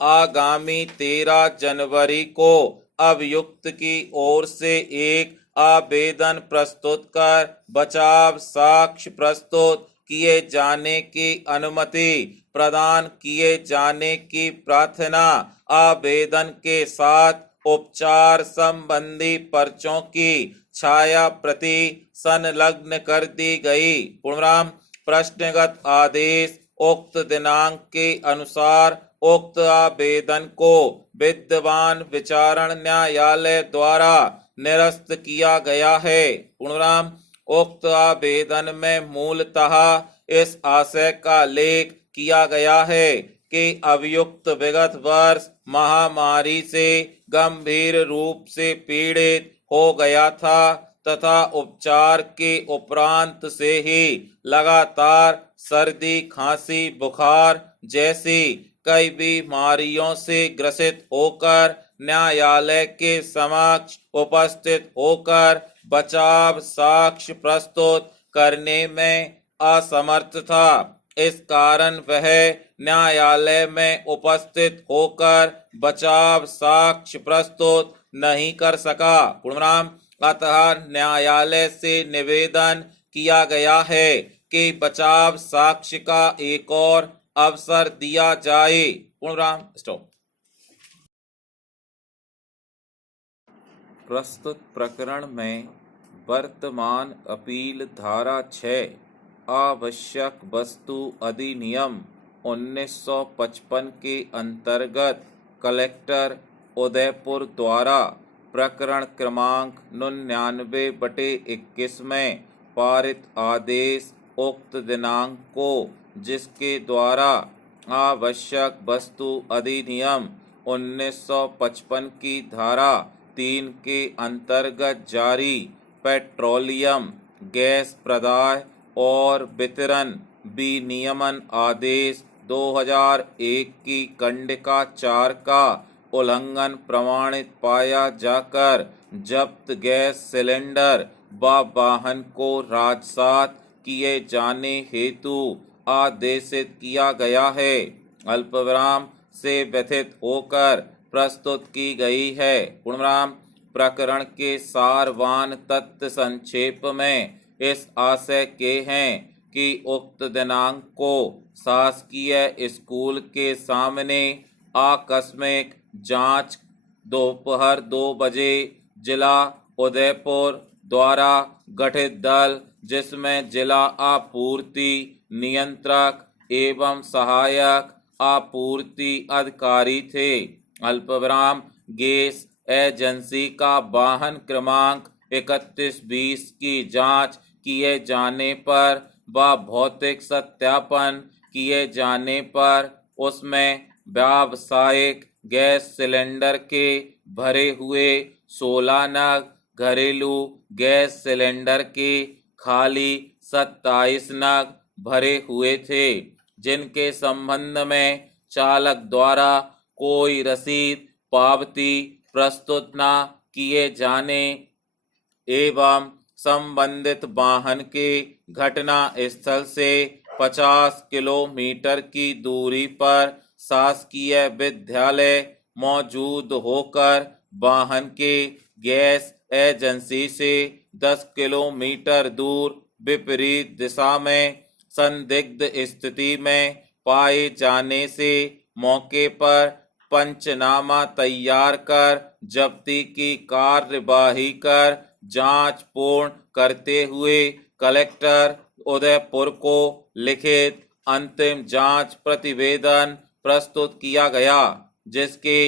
आगामी 13 जनवरी को अभियुक्त की ओर से एक आवेदन प्रस्तुत कर बचाव साक्ष्य प्रस्तुत किए जाने की अनुमति प्रदान किए जाने की प्रार्थना आवेदन के साथ उपचार संबंधी पर्चों की छाया प्रति संलग्न कर दी गई। पूर्णनाम प्रश्नगत आदेश उक्त दिनांक के अनुसार उक्त आवेदन को विद्यमान विचारण न्यायालय द्वारा निरस्त किया गया है। पूर्णनाम उक्त आवेदन में मूलतः इस आशय का लेख किया गया है कि अभियुक्त विगत वर्ष महामारी से गंभीर रूप से पीड़ित हो गया था तथा उपचार के उपरांत से ही लगातार सर्दी, खांसी, बुखार जैसी कई बीमारियों से ग्रसित होकर न्यायालय के समक्ष उपस्थित होकर बचाव साक्ष्य प्रस्तुत करने में असमर्थ था। इस कारण वह न्यायालय में उपस्थित होकर बचाव साक्ष्य प्रस्तुत नहीं कर सका। पूर्णनाम अतः न्यायालय से निवेदन किया गया है कि बचाव साक्ष्य का एक और अवसर दिया जाए। पूर्णनाम स्टॉप। प्रस्तुत प्रकरण में वर्तमान अपील धारा 6 आवश्यक वस्तु अधिनियम 1955 के अंतर्गत कलेक्टर उदयपुर द्वारा प्रकरण क्रमांक 99/21 में पारित आदेश उक्त दिनांक को, जिसके द्वारा आवश्यक वस्तु अधिनियम 1955 की धारा 3 के अंतर्गत जारी पेट्रोलियम गैस प्रदाय और वितरण विनियमन आदेश 2001 की कंडिका 4 का उल्लंघन प्रमाणित पाया जाकर जब्त गैस सिलेंडर व वाहन को राजसात किए जाने हेतु आदेशित किया गया है। अल्पविराम से व्यथित होकर प्रस्तुत की गई है। पूर्णविराम प्रकरण के सारवान तथ्य संक्षेप में इस आशय के हैं कि उक्त दिनांक को शासकीय स्कूल के सामने आकस्मिक जांच दोपहर 2 बजे जिला उदयपुर द्वारा गठित दल, जिसमें जिला आपूर्ति नियंत्रक एवं सहायक आपूर्ति अधिकारी थे, अल्पविराम गैस एजेंसी का वाहन क्रमांक 3120 की जांच किए जाने पर व भौतिक सत्यापन किए जाने पर उसमें व्यावसायिक गैस सिलेंडर के भरे हुए 16 नग, घरेलू गैस सिलेंडर के खाली 27 नग भरे हुए थे, जिनके संबंध में चालक द्वारा कोई रसीद पावती प्रस्तुत न किए जाने एवं संबंधित वाहन के घटना स्थल से 50 किलोमीटर की दूरी पर शासकीय विद्यालय मौजूद होकर वाहन के गैस एजेंसी से 10 किलोमीटर दूर विपरीत दिशा में संदिग्ध स्थिति में पाए जाने से मौके पर पंचनामा तैयार कर जब्ती की कार्यवाही कर जांच पूर्ण करते हुए कलेक्टर उदयपुर को लिखित अंतिम जांच प्रतिवेदन प्रस्तुत किया गया, जिसके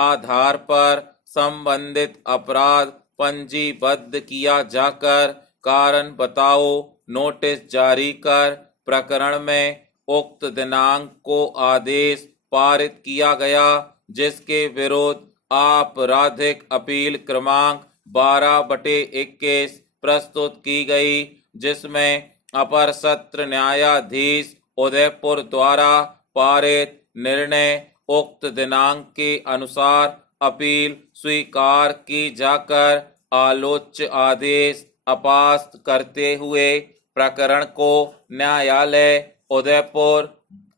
आधार पर संबंधित अपराध पंजीबद्ध किया जाकर कारण बताओ नोटिस जारी कर प्रकरण में उक्त दिनांक को आदेश पारित किया गया, जिसके विरुद्ध आपराधिक अपील क्रमांक 12/21 प्रस्तुत की गई, जिसमें अपर सत्र न्यायाधीश उदयपुर द्वारा पारित निर्णय उक्त दिनांक के अनुसार अपील स्वीकार की जाकर आलोच्य आदेश अपास्त करते हुए प्रकरण को न्यायालय उदयपुर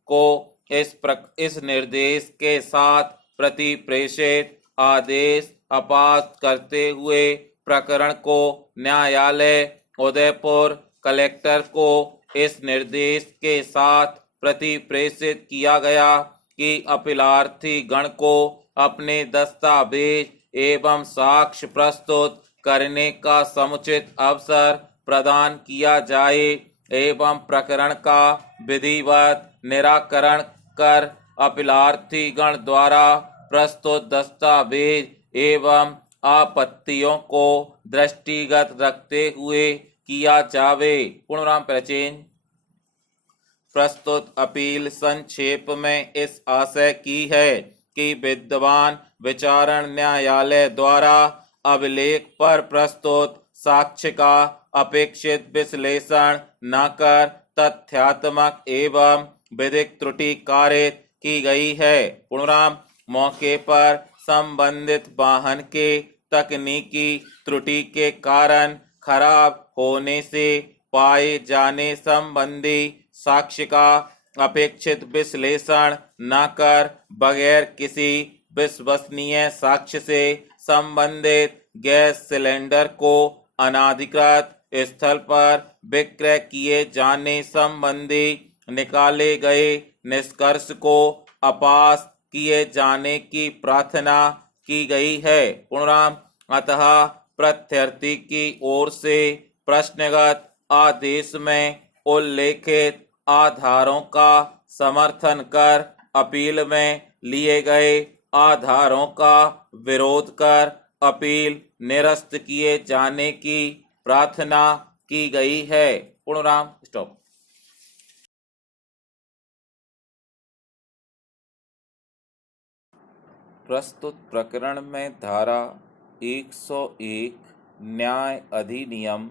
को इस निर्देश के साथ प्रति प्रेषित आदेश अपास्त करते हुए प्रकरण को न्यायालय उदयपुर कलेक्टर को इस निर्देश के साथ प्रति प्रेषित किया गया कि अपीलार्थी गण को अपने दस्तावेज एवं साक्ष्य प्रस्तुत करने का समुचित अवसर प्रदान किया जाए एवं प्रकरण का विधिवत निराकरण कर अपीलार्थी गण द्वारा प्रस्तुत दस्तावेज एवं आपत्तियों को दृष्टिगत रखते हुए किया जावे। पूर्णविराम प्रचेन प्रस्तुत अपील संक्षेप में इस आशय की है कि विद्यमान विचारण न्यायालय द्वारा अभिलेख पर प्रस्तुत साक्ष्य का अपेक्षित विश्लेषण न कर तथ्यात्मक एवं विधिक त्रुटि कारित की गई है। पूर्णविराम मौके पर संबंधित वाहन के तकनीकी त्रुटि के कारण खराब होने से पाए जाने संबंधी साक्ष्य का अपेक्षित विश्लेषण न कर बगैर किसी विश्वसनीय साक्ष्य से संबंधित गैस सिलेंडर को अनाधिकृत स्थल पर विक्रय किए जाने संबंधी निकाले गए निष्कर्ष को अपास्त किए जाने की प्रार्थना की गई है। पूर्णविराम अतः प्रत्यर्थी की ओर से प्रश्नगत आदेश में उल्लेखित आधारों का समर्थन कर अपील में लिए गए आधारों का विरोध कर अपील निरस्त किए जाने की प्रार्थना की गई है। पूर्णविराम स्टॉप। प्रस्तुत प्रकरण में धारा 101 न्याय अधिनियम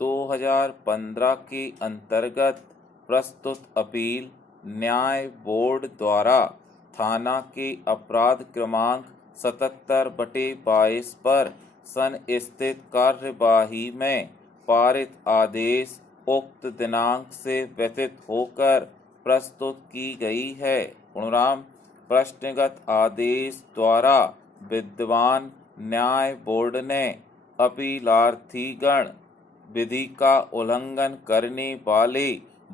2015 के अंतर्गत प्रस्तुत अपील न्याय बोर्ड द्वारा थाना के अपराध क्रमांक 77/22 पर सन स्थित कार्यवाही में पारित आदेश उक्त दिनांक से व्यतीत होकर प्रस्तुत की गई है। पूर्णराम, प्रश्नगत आदेश द्वारा विद्यमान न्याय बोर्ड ने अपीलार्थीगण विधि का उल्लंघन करने वाले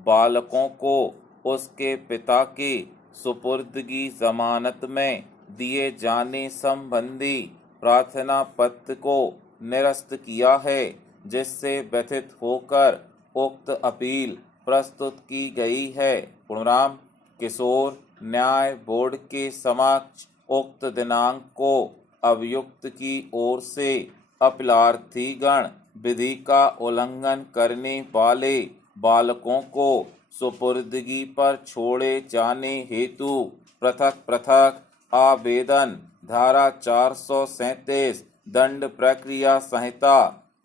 बालकों को उसके पिता के सुपुर्दगी जमानत में दिए जाने संबंधी प्रार्थना पत्र को निरस्त किया है, जिससे व्यथित होकर उक्त अपील प्रस्तुत की गई है। पूर्णराम, किशोर न्याय बोर्ड के समक्ष उक्त दिनांक को अभियुक्त की ओर से अपीलार्थीगण विधि का उल्लंघन करने वाले बालकों को सुपुर्दगी पर छोड़े जाने हेतु पृथक पृथक आवेदन धारा 437 दंड प्रक्रिया संहिता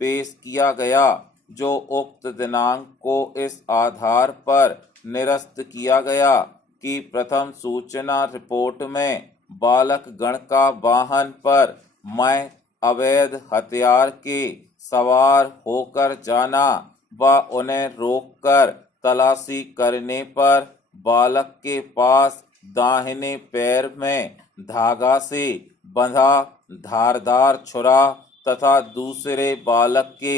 पेश किया गया, जो उक्त दिनांक को इस आधार पर निरस्त किया गया कि प्रथम सूचना रिपोर्ट में बालक गण का वाहन पर मैं अवैध हथियार के सवार होकर जाना व उन्हें रोककर तलाशी करने पर बालक के पास दाहिने पैर में धागा से बंधा धारदार छुरा तथा दूसरे बालक के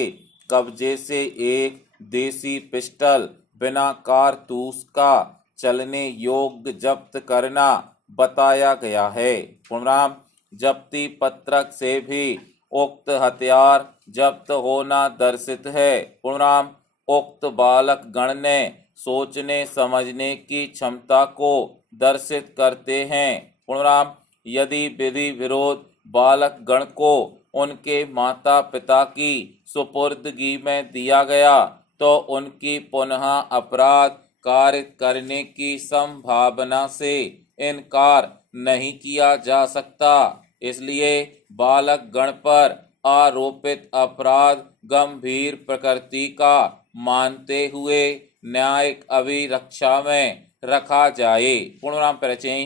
कब्जे से एक देसी पिस्टल बिना कारतूस का चलने योग्य जब्त करना बताया गया है। पूर्णराम, जब्ती पत्रक से भी उक्त हथियार जब्त होना दर्शित है। पूर्णराम, उक्त बालक गण ने सोचने समझने की क्षमता को दर्शित करते हैं। पूर्णराम, यदि विधि विरोध बालक गण को उनके माता पिता की सुपुर्दगी में दिया गया तो उनकी पुनः अपराध कार्य करने की संभावना से इनकार नहीं किया जा सकता। इसलिए बालक गण पर आरोपित अपराध गंभीर प्रकृति का मानते हुए न्यायिक अभिरक्षा में रखा जाए। पूर्णराम परिचय।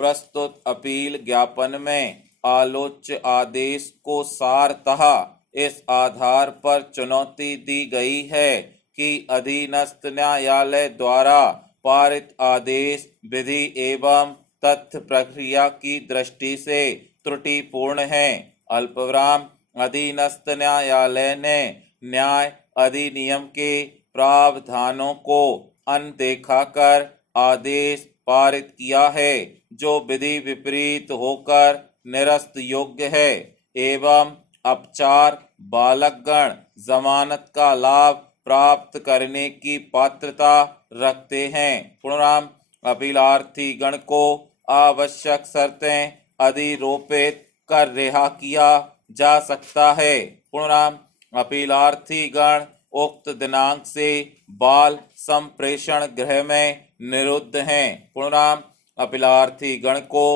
प्रस्तुत अपील ज्ञापन में आलोच्य आदेश को सारतः इस आधार पर चुनौती दी गई है कि अधीनस्थ न्यायालय द्वारा पारित आदेश विधि एवं तथ्य प्रक्रिया की दृष्टि से त्रुटिपूर्ण है। अल्पविराम, अधीनस्थ न्यायालय ने न्याय अधिनियम के प्रावधानों को अनदेखा कर आदेश पारित किया है, जो विधि विपरीत होकर निरस्त योग्य है एवं अपचार बालकगण जमानत का लाभ प्राप्त करने की पात्रता रखते हैं। पूर्णराम, अपीलार्थी गण को आवश्यक शर्तें अधिरोपित कर रिहा किया जा सकता है। पूर्णराम, अपीलार्थी गण उक्त दिनांक से बाल संप्रेषण गृह में निरुद्ध हैं। पूर्णराम, अपीलार्थी गण को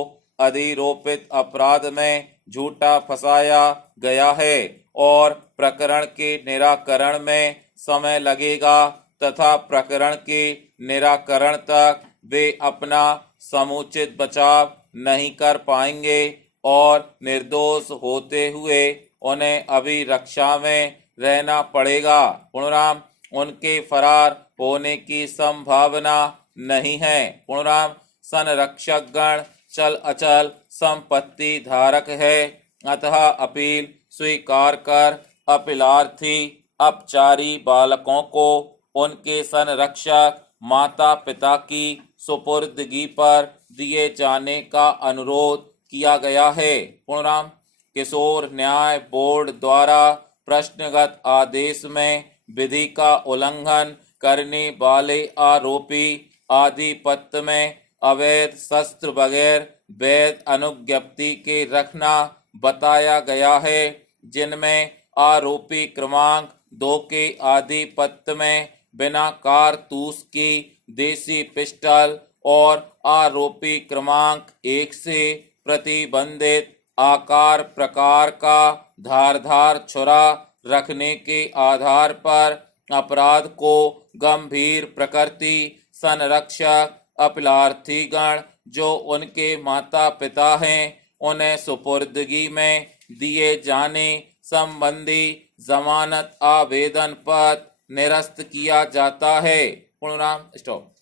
अधिरोपित अपराध में झूठा फंसाया गया है और प्रकरण के निराकरण में समय लगेगा तथा प्रकरण के निराकरण तक वे अपना समुचित बचाव नहीं कर पाएंगे और निर्दोष होते हुए उन्हें अभिरक्षा में रहना पड़ेगा। पूर्णराम, उनके फरार होने की संभावना नहीं है। पूर्णराम, संरक्षक गण चल अचल संपत्ति धारक है, अतः अपील स्वीकार कर अपीलार्थी अपचारी बालकों को उनके संरक्षक माता पिता की सुपुर्दगी पर दिए जाने का अनुरोध किया गया है। पूर्णराम, किशोर न्याय बोर्ड द्वारा प्रश्नगत आदेश में विधि का उल्लंघन करने वाले आरोपी आधिपत्य में अवैध शस्त्र बगैर वैध अनुज्ञप्ति के रखना बताया गया है, जिनमें आरोपी क्रमांक 2 के आधिपत्य में बिना कारतूस की देसी पिस्टल और आरोपी क्रमांक 1 से प्रतिबंधित आकार प्रकार का धारदार छुरा रखने के आधार पर अपराध को गंभीर प्रकृति संरक्षक अपराधीगण जो उनके माता पिता हैं उन्हें सुपुर्दगी में दिए जाने संबंधी जमानत आवेदन पत्र निरस्त किया जाता है। पूर्ण विराम, स्टॉप।